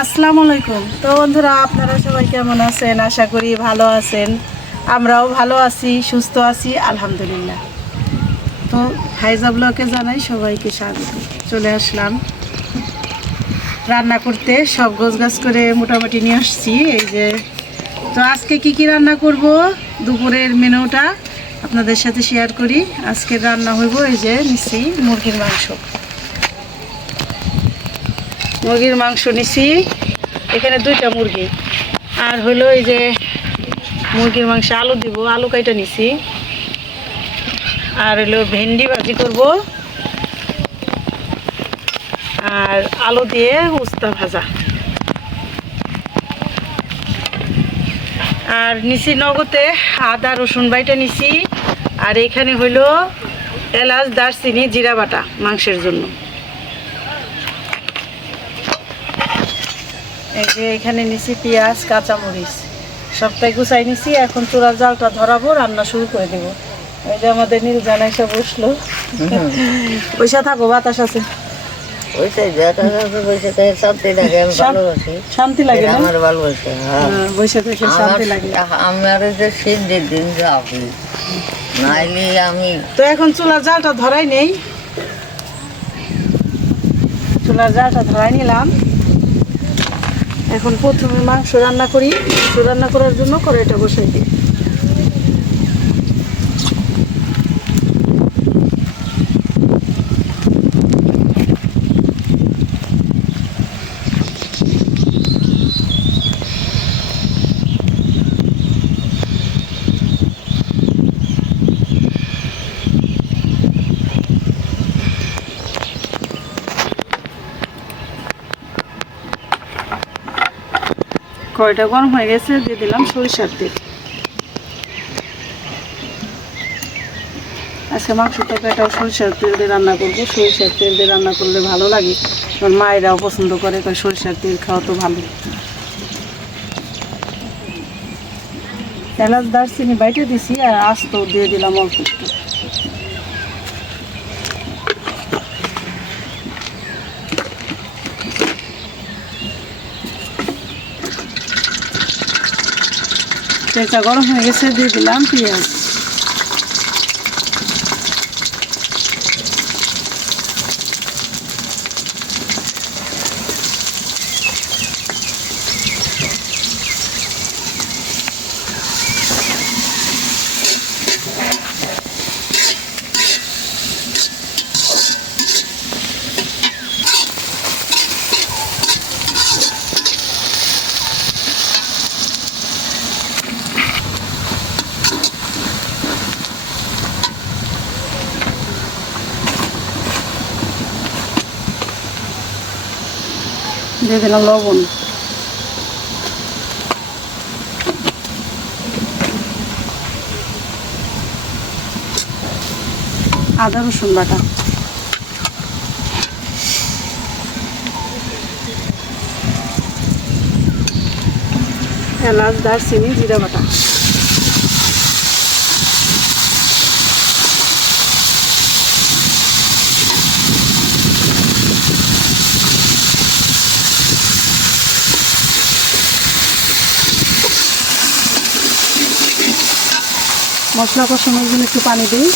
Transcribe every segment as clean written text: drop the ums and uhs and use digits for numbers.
আসসালামু আলাইকুম। তো বন্ধুরা, আপনারা সবাই কেমন আছেন? আশা করি ভালো আছেন। আমরাও ভালো আছি, সুস্থ আছি, আলহামদুলিল্লাহ। তো হাইজা ব্লগে জানাই সবাইকে স্বাগত। চলে আসলাম রান্না করতে, সব গোছগাছ করে মোটামুটি নিয়ে আসছি। এই যে, তো আজকে কি রান্না করব, দুপুরের মেনুটা আপনাদের সাথে শেয়ার করি। আজকে রান্না হইব এই যে নিচ্ছি মুরগির মাংস নিছি। এখানে 2টা মুরগি, আর হলো এই যে মুরগির মাংস আলু দিব, আলু কাইটা নিছি। আর হলো ভেন্ডি ভাজি করব, আর আলু দিয়ে উস্তা ভাজা। আর নিছি নগদে আদা রসুন বাইটা নিছি। আর এখানে হইলো এলাচ দারচিনি জিরা বাটা মাংসের জন্য। এই যে এখানে নিছি পেঁয়াজ কাঁচামরিচ সবটাই গুছাই নিছি। এখন চুলার জালটা ধরাবো, রান্না শুরু করে দেবো। এই যে আমাদের নীলজানা এসে বসলো। পয়সা থাকো, বাতাস আছে, শান্তি লাগে, আমার ভালোবাসে বসে থেকে শান্তি লাগে। আমার যে শীতের দিন যাবি নাইলে আমি তো এখন চুলার জালটা ধরাই নেই, চুলার জালটা ধরাই নিলাম। এখন প্রথমে মাংস রান্না করি। মাংস রান্না করার জন্য কড়াইটা বসাই দিই। কড়াইটা গরম হয়ে গেছে, দিয়ে দিলাম সরিষার তেল। আজকে মাংস তরকারিটাও সরিষার তেল দিয়ে রান্না করবো। সরিষার তেল দিয়ে রান্না করলে ভালো লাগে, আমার মায়েরাও পছন্দ করে, সরিষার তেল খাওয়া তো ভালো। এলাচ দারচিনি বাইটে দিছি, আর আস্ত দিয়ে দিলাম অল্প একটু। তেলটা গরম হয়ে গেছে, দিয়ে দিলাম পেঁয়াজ। দিয়ে দিলাম লবণ। আদা রসুন বাটা, এলাচ দারচিনি জিরা বাটা, মশলা কষানোর জন্য একটু পানি দিই।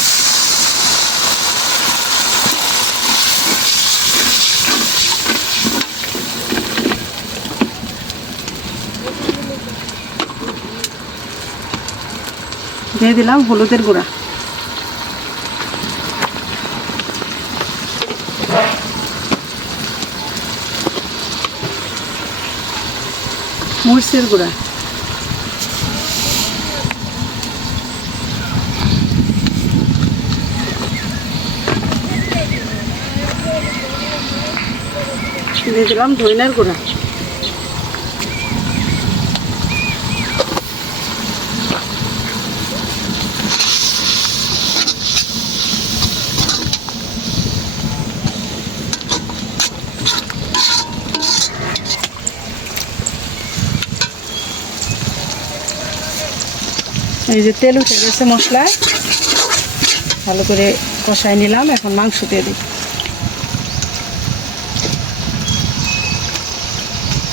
দিয়ে দিলাম হলুদের গুঁড়া, মরিচের গুঁড়া, দিয়ে দিলাম ধনিয়ার গুঁড়া। এই যে তেল উঠে গেছে মশলায়, ভালো করে কষাই নিলাম। এখন মাংস দিয়ে দিই।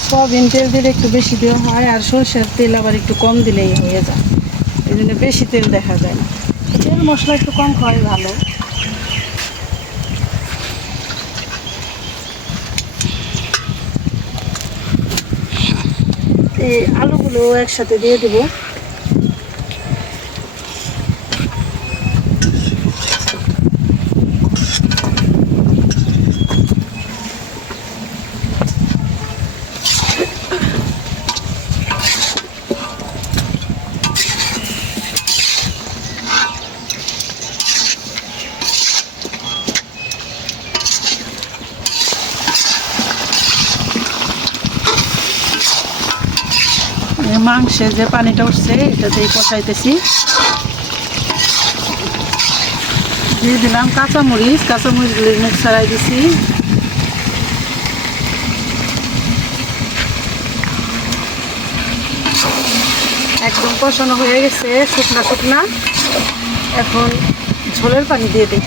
সয়াবিন তেল দিলে একটু বেশি দেওয়া হয়, আর সরষের তেল আবার একটু কম দিলেই হয়ে যায়, এই জন্য বেশি তেল দেখা যায় না। তেল মশলা একটু কম খাওয়াই ভালো। এই আলুগুলো একসাথে দিয়ে দেবো। মাংসের যে পানিটা উঠছে এটা দিয়ে কষাইতেছি। দিয়ে দিলাম কাঁচামরিচ, কাঁচামরিচগুলি মুখ ছাড়াই দিছি। একদম কষানো হয়ে গেছে, শুকনা শুকনা। এখন ঝোলের পানি দিয়ে দিই।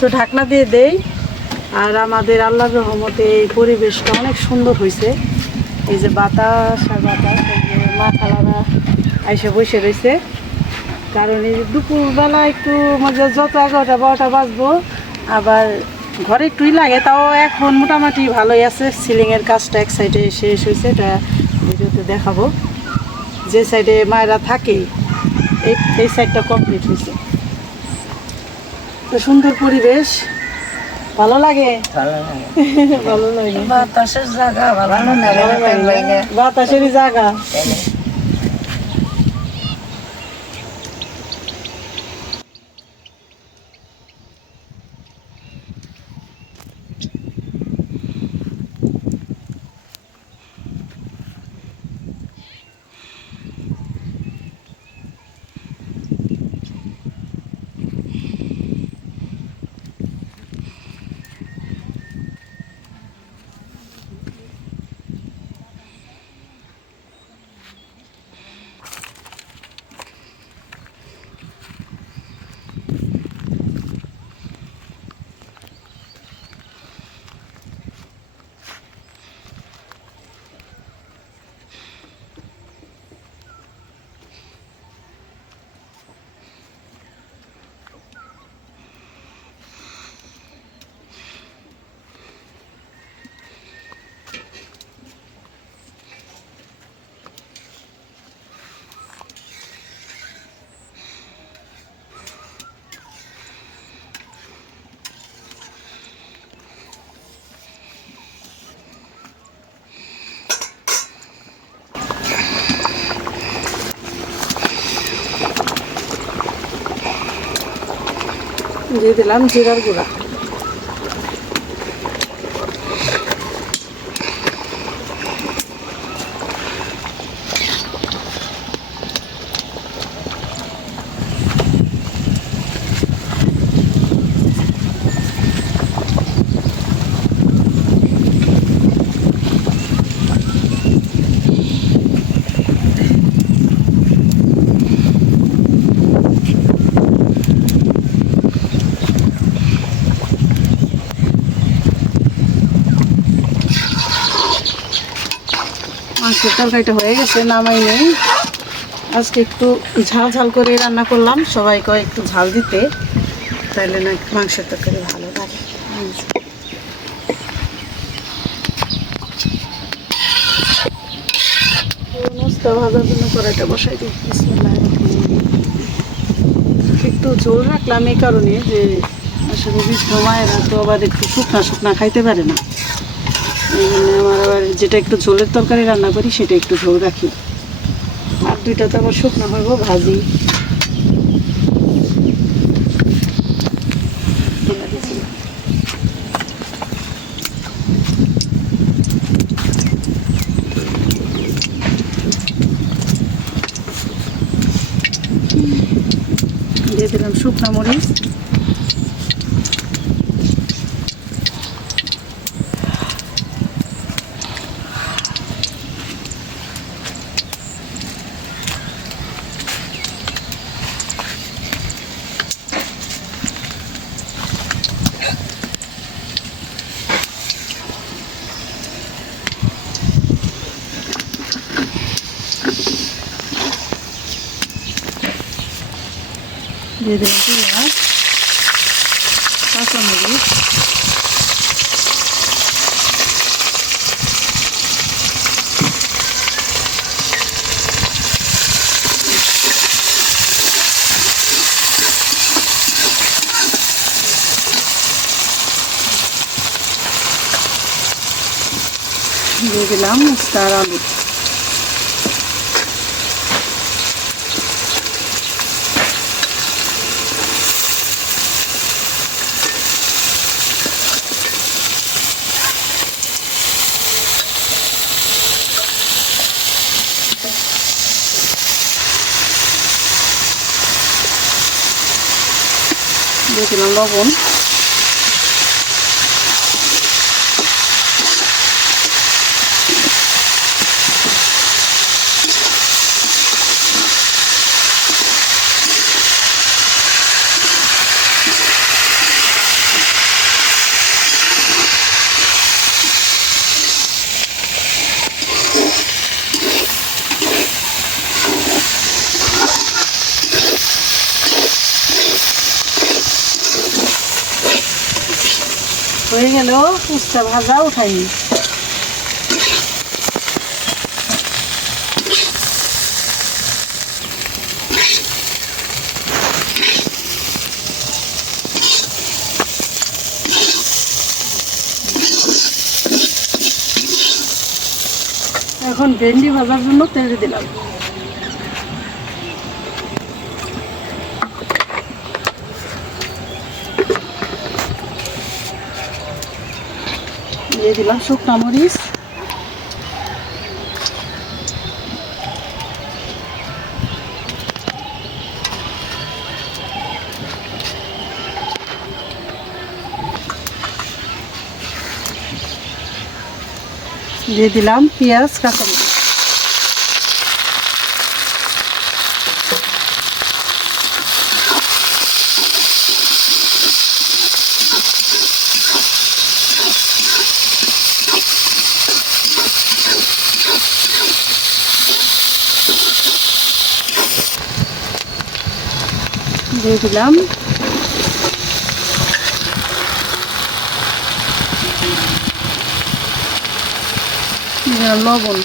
তো ঢাকনা দিয়ে দেই। আর আমাদের আল্লাহর রহমতে এই পরিবেশটা অনেক সুন্দর হয়েছে। এই যে বাতাস আর বাতাস, মা খালারা আইসে বসে রয়েছে। কারণ এই দুপুরবেলা একটু মজা, যত 11টা-12টা বাজবো, আবার ঘরে একটুই লাগে। তাও এখন মোটামুটি ভালোই আছে। সিলিংয়ের কাজটা এক সাইডে শেষ হয়েছে, এটা ভিডিওতে দেখাবো। যে সাইডে মায়েরা থাকে এই সাইডটা কমপ্লিট হয়েছে। তো সুন্দর পরিবেশ, ভালো লাগে। ভালো লাগে, বাতাসের জায়গা ভালো লাগে, বাতাসেরই জায়গা। দিয়ে দিলাম জিরার গুঁড়া। মাংসের তরকারিটা হয়ে গেছে, নামাই নেই। আজকে একটু ঝাল ঝাল করে রান্না করলাম। সবাই কয় একটু ঝাল দিতে, তাইলে না মাংসের তরকারি ভালো লাগে। মশলা ভাজার জন্য কড়াইটা বসাই দিই। বিসমিল্লাহির রহমানির রহিম। একটু ঝোল রাখলাম এই কারণে যে আসলে বৃদ্ধ মায়েরা তো আবার একটু শুকনা শুকনা খাইতে পারে না। এই জন্য আমার আবার যেটা একটু ঝোলের তরকারি রান্না করি সেটা একটু ঝোল রাখি, আর দুইটা তো আবার শুকনো হইব ভাজি। দিয়ে দিলাম শুকনা মরিচ, দিয়ে দিলাম পেঁয়াজ, কাঁচামরিচ, দিয়ে দিলাম স্টার আলু, দিয়ে দিলাম লবণ, হয়ে গেল উস্তা ভাজা উঠাই। এখন ভেন্ডি ভাজার জন্য তেল দিলাম, দিয়ে দিলাম শুকনা মরিচ, দিয়ে দিলাম পেঁয়াজ কাঁচামরিচ, দিয়ে দিলাম লবণ,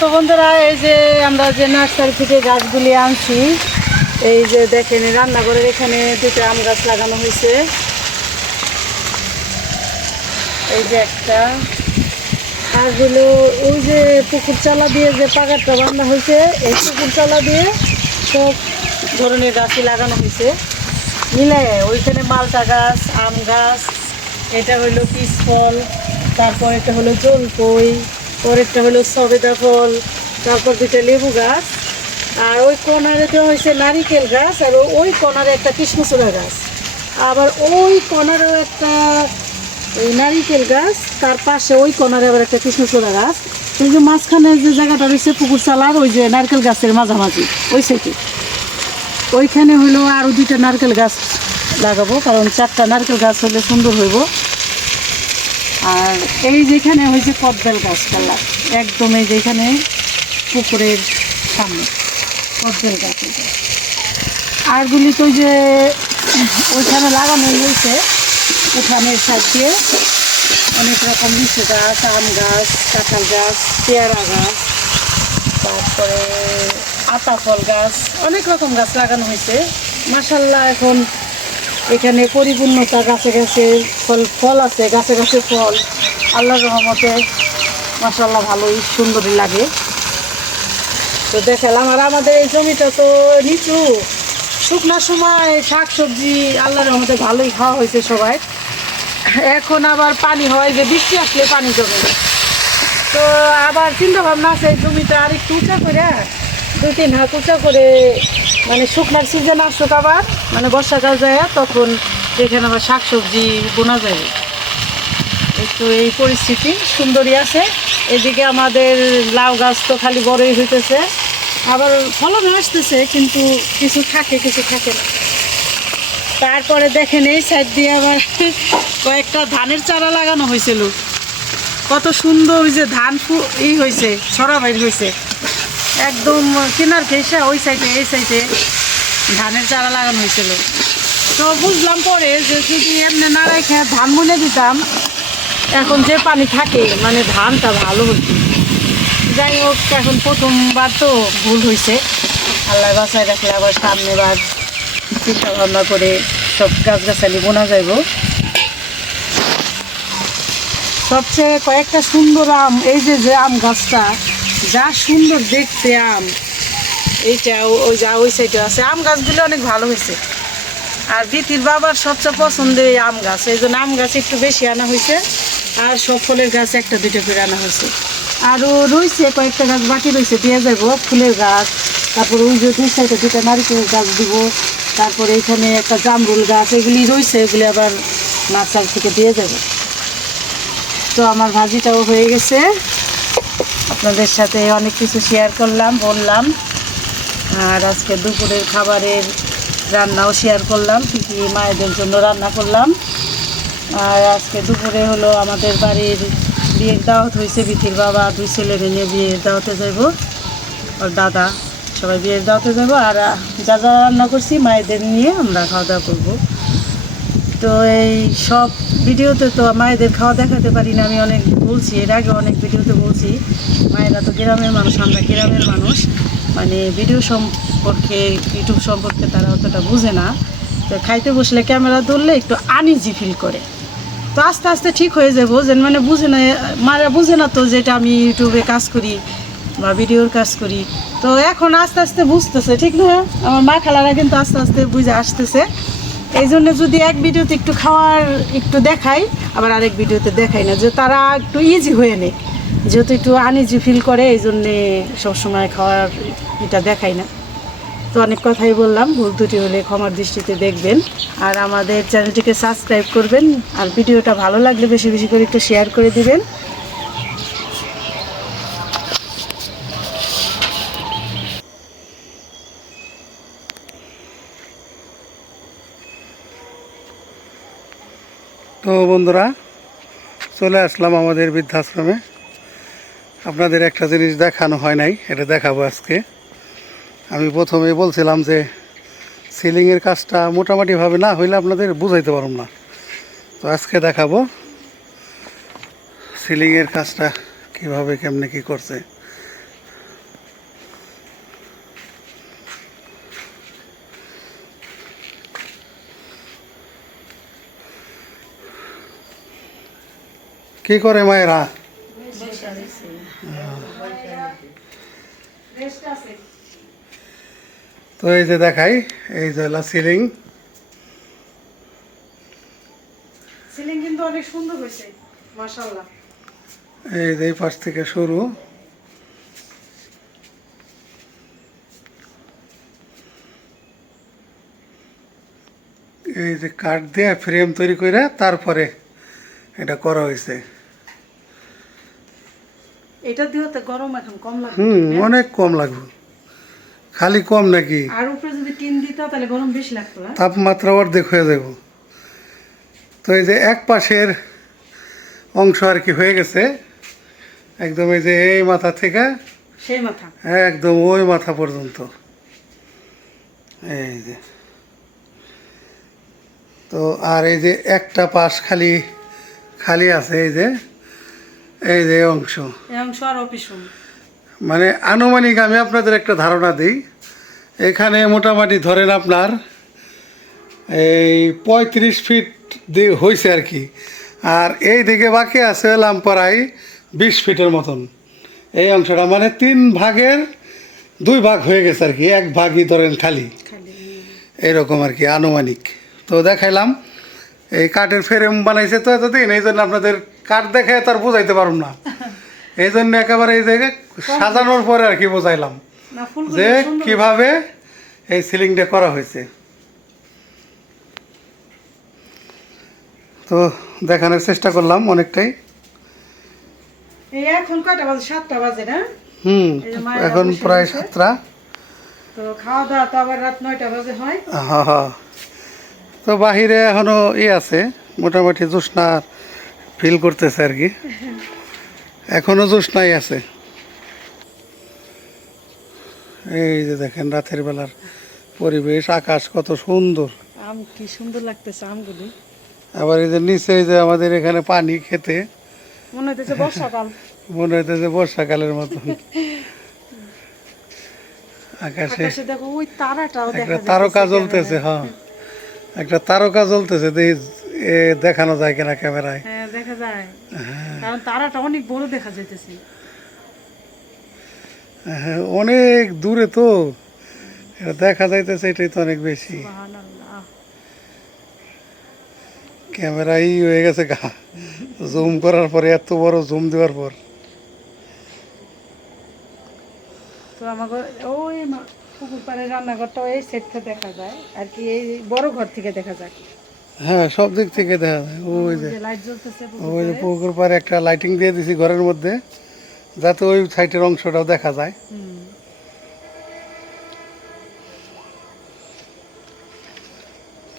তো বন্ধুরা এই যে আমরা যে নার্সারি থেকে গাছগুলি আনছি, এই যে দেখেন রান্নাঘরের এখানে দুটো আম গাছ লাগানো হয়েছে, এই যে একটা, আর হলো ওই যে পুকুর চালা দিয়ে যে পাগারটা বাঁধা হয়েছে, এই পুকুর চালা দিয়ে সব ধরনের গাছই লাগানো হয়েছে মিলে। ওইখানে মালটা গাছ, আম গাছ, এটা হলো পিস ফল, তারপর এটা হলো জলকই, পরেরটা হলো সবেদা ফল, তারপর দুটো লেবু গাছ, আর ওই কোনারে তো হয়েছে নারিকেল গাছ, আর ওই কোনারে একটা কৃষ্ণচূড়া গাছ, আবার ওই কোনারেও একটা নারিকেল গাছ, তার পাশে ওই কোনারে আবার একটা কৃষ্ণচূড়া গাছ। তো এই যে মাঝখানে যে জায়গাটা রয়েছে পুকুর চালার ওই যে নারকেল গাছের মাঝামাঝি ওই সাইডে ওইখানে হলো আরও 2টা নারকেল গাছ লাগাবো, কারণ 4টা নারকেল গাছ হলে সুন্দর হইব। আর এই যেখানে হয়েছে কদবেল গাছ কালার একদম, এই যেখানে পুকুরের সামনে কদবেল গাছ। আরগুলি তো যে ওইখানে লাগানো হয়েছে, উঠানের সাইড দিয়ে অনেক রকম লিচু গাছ, আম গাছ, কাঁঠাল গাছ, পেয়ারা গাছ, তারপরে আতা ফল গাছ, অনেক রকম গাছ লাগানো হয়েছে। মাশাআল্লাহ এখন এখানে পরিপূর্ণতা, গাছে গাছে ফল আছে, গাছে গাছে ফল, আল্লাহর রহমতে মাশাআল্লাহ ভালোই সুন্দরই লাগে। তো দেখালাম। আর আমাদের এই জমিটা তো নিচু, শুকনার সময় শাক সবজি আল্লাহর রহমতে ভালোই খাওয়া হয়েছে সবাই। এখন আবার পানি হয়, যে বৃষ্টি আসলে পানি জমে, তো আবার চিন্তা ভাবনা আছে এই জমিটা আর একটু উঁচা করে 2-3 হাত উঁচা করে, মানে শুকনার সিজন আসুক আবার, মানে বর্ষাকাল যায় তখন এখানে আবার শাক সবজি বোনা যাবে। একটু এই পরিস্থিতি সুন্দরই আছে। এদিকে আমাদের লাউ গাছ তো খালি বড়ই হইতেছে, আবার ফলন আসতেছে, কিন্তু কিছু থাকে কিছু থাকে না। তারপরে দেখেন এই সাইড দিয়ে আবার কয়েকটা ধানের চারা লাগানো হয়েছিল, কত সুন্দর যে ধান হয়েছে, ছড়া বাইর হয়েছে একদম কিনার ঘেঁষা। ওই সাইডে এই সাইডে ধানের চারা লাগানো হয়েছিল। তো বুঝলাম পরে যে যদি এমনি না রেখে ধান বুনে দিতাম, এখন যে পানি থাকে মানে ধানটা ভালো হতো। যাই হোক, এখন প্রথমবার তো ভুল হয়েছে, আল্লাহ বাসায় রাখলে আবার সামনেবার চিন্তা ভাবনা করে সব গাছগাছালি বোনা যাইব। সবচেয়ে কয়েকটা সুন্দর আম, এই যে আম গাছটা যা সুন্দর দেখতে, আম এইটা ওই সাইডে আছে, আম গাছগুলো অনেক ভালো হয়েছে। আর বিথির বাবার সবচেয়ে পছন্দের এই আম গাছ, এই জন্য আম গাছ একটু বেশি আনা হয়েছে। আর সব ফলের গাছ 1-2টা করে আনা হয়েছে। আরও রয়েছে কয়েকটা গাছ বাকি রয়েছে, দিয়ে যাব ফুলের গাছ। তারপরে ওই যে 2 সাইডে 2টা নারকেল গাছ দিব। তারপরে এখানে একটা জামরুল গাছ, এগুলি রয়েছে, এগুলি আবার নার্সারি থেকে দিয়ে যাব। তো আমার ভাজিটাও হয়ে গেছে, আপনাদের সাথে অনেক কিছু শেয়ার করলাম, বললাম। আর আজকে দুপুরের খাবারের রান্নাও শেয়ার করলাম, কী কী মায়েদের জন্য রান্না করলাম। আর আজকে দুপুরে হলো আমাদের বাড়ির বিয়ের দাওয়াত হয়েছে, বিথির বাবা 2 ছেলের নিয়ে বিয়ের দাওয়াতে যাব, আর দাদা সবাই বিয়ের দাওয়াতে যাব। আর যা যা রান্না করছি মায়েদের নিয়ে আমরা খাওয়া দাওয়া করবো। তো এই সব ভিডিওতে তো মায়েদের খাওয়া দেখাতে পারি না, আমি অনেক বলছি, এর আগে অনেক ভিডিওতে বলছি, মায়েরা তো গ্রামের মানুষ, আমরা গ্রামের মানুষ, মানে ভিডিও সম্পর্কে, ইউটিউব সম্পর্কে তারা অতটা বুঝে না। তো খাইতে বসলে ক্যামেরা ধরলে একটু আনইজি ফিল করে। তো আস্তে আস্তে ঠিক হয়ে যাবো, যে মানে বুঝে না, মারা বুঝে না তো যেটা আমি ইউটিউবে কাজ করি বা ভিডিওর কাজ করি। তো এখন আস্তে আস্তে বুঝতেছে, ঠিক না? আমার মা খালারা কিন্তু আস্তে আস্তে বুঝে আসতেছে। এই জন্য যদি এক ভিডিওতে একটু খাওয়ার একটু দেখাই, আবার আরেক ভিডিওতে দেখাই না, যে তারা একটু ইজি হয়ে নেয়, যেহেতু একটু আনইজি ফিল করে, এই জন্যে সবসময় খাওয়ার এটা দেখাই না। তো অনেক কথাই বললাম, ভুল ত্রুটি হলে ক্ষমার দৃষ্টিতে দেখবেন। আর আমাদের চ্যানেলটিকে সাবস্ক্রাইব করবেন, আর ভিডিওটা ভালো লাগলে বেশি বেশি করে একটু শেয়ার করে দিবেন। তো বন্ধুরা, চলে আসলাম আমাদের বৃদ্ধাশ্রমে। আপনাদের একটা জিনিস দেখানো হয় নাই, এটা দেখাবো আজকে। আমি প্রথমেই বলছিলাম যে সিলিংয়ের কাজটা মোটামুটিভাবে না হইলে আপনাদের বুঝাইতে পারব না। তো আজকে দেখাবো সিলিংয়ের কাজটা কিভাবে কেমনে কি করছে। কি করে মায়েরা? তো এই যে দেখাই, এই যে হলো সিলিং। সিলিং কিন্তু অনেক সুন্দর হয়েছে, মাশাআল্লাহ। এই যে পাশ থেকে শুরু, এই যে কাঠ দিয়ে ফ্রেম তৈরি করে তারপরে এটা করা হয়েছে। এটা দিও তো গরম এখন কম লাগবে। অনেক কম লাগবে, খালি কম নাকি, আর উপরে যদি টিন দিতা তাহলে গরম বেশি লাগতো। তাপমাত্রা অর্ধেক হয়ে যাব। তো এই যে এক পাশের অংশ আর কি হয়ে গেছে একদম, এই যে এই মাথা থেকে সেই মাথা একদম ওই মাথা পর্যন্ত। এই যে তো আর এই যে একটা পাশ খালি খালি আছে, এই যে এই অংশ, এই অংশ আর অপিসুম। মানে আনুমানিক আমি আপনাদের একটা ধারণা দিই, এখানে মোটামুটি ধরেন আপনার এই 35 ফিট হয়েছে আর কি, আর এই দিকে বাকি আছে হলাম প্রায় 20 ফিটের মতন। এই অংশটা মানে 3 ভাগের 2 ভাগ হয়ে গেছে আর কি, 1 ভাগই ধরেন খালি, এরকম আর কি আনুমানিক। তো দেখাইলাম এই কাঠের ফ্রেম বানাইছে তো এতদিন, এই জন্য আপনাদের কাঠ দেখে তো আর বোঝাইতে পারুম না, এই জন্য একেবারে এই জায়গায় সাজানোর পরে আর কি বোঝাইলাম যে কিভাবে এই সিলিংটা করা হয়েছে। তো দেখানোর চেষ্টা করলাম অনেকটাই। এই এখন কয়টা বাজে? 7টা বাজে না? এই যে মায়েরা এখন বসে প্রায় রয়েছে। 7টা। তো খাওয়া দাওয়া তো আবার রাত 9টা বাজে হয়। হ্যাঁ হ্যাঁ। তো বাহিরে এখনো আছে, মোটামুটি জ্যোৎস্না ফিল করতেছে আর কি, এখনো জ্যোৎস্নাই আছে। এই যে দেখেন রাতের বেলার পরিবেশ, আকাশ কত সুন্দর, আম কি সুন্দর লাগতেছে আমগুলি। আবার এই যে নিচে এই যে আমাদের এখানে পানি খেতে মনে হইতেছে বর্ষাকাল। মনে হইতেছে বর্ষাকালের মতন। আকাশে আকাশে দেখো ওই তারাটাও দেখা একটা যাচ্ছে তারকা ক্যামেরায়। জ্বলতেছে, হ্যাঁ একটা তারকা জ্বলতেছে, দেখি দেখানো যায় কিনা ক্যামেরায়। হ্যাঁ দেখা যায়, কারণ তারাটা অনেক বড় দেখা যাইতেছে। হ্যাঁ, অনেক দূরে তো এটা দেখা যাইতেছে, এটাই তো অনেক বেশি। সুবহানাল্লাহ। ক্যামেরাই হয়ে গেছে গা, জুম করার পরে, এত বড় জুম দেওয়ার পর। তো আমাকে ওই পুকুর পাড়ে রান্নাঘরটা এই সেটটা দেখা যায় আর কি, এই বড় ঘর থেকে দেখা যায়। হ্যাঁ সব দিক থেকে দেখা যায়। ওই যে লাইট জ্বলতেছে ওই যে পুকুর পাড়ে একটা লাইটিং দিয়ে দিছি ঘরের মধ্যে, যাতে ওই সাইডের অংশটাও দেখা যায়।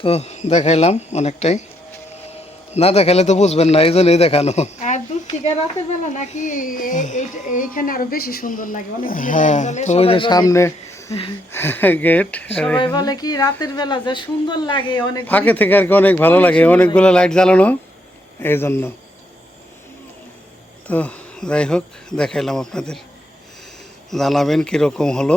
তো দেখাইলাম অনেকটাই, না দেখাইলে তো বুঝবেন না, এই জন্যই দেখানো। আর দূর থেকে রাতের বেলা নাকি এইখানে আরো বেশি সুন্দর লাগে, অনেক হ্যাঁ তো ওই যে সামনে গেট, সবাই বলে কি রাতের বেলা যে সুন্দর লাগে, অনেক ফাঁকে থেকে আর কি অনেক ভালো লাগে, অনেকগুলো লাইট জ্বালানো এই জন্য। তো যাই হোক দেখাইলাম আপনাদের, জানাবেন কীরকম হলো।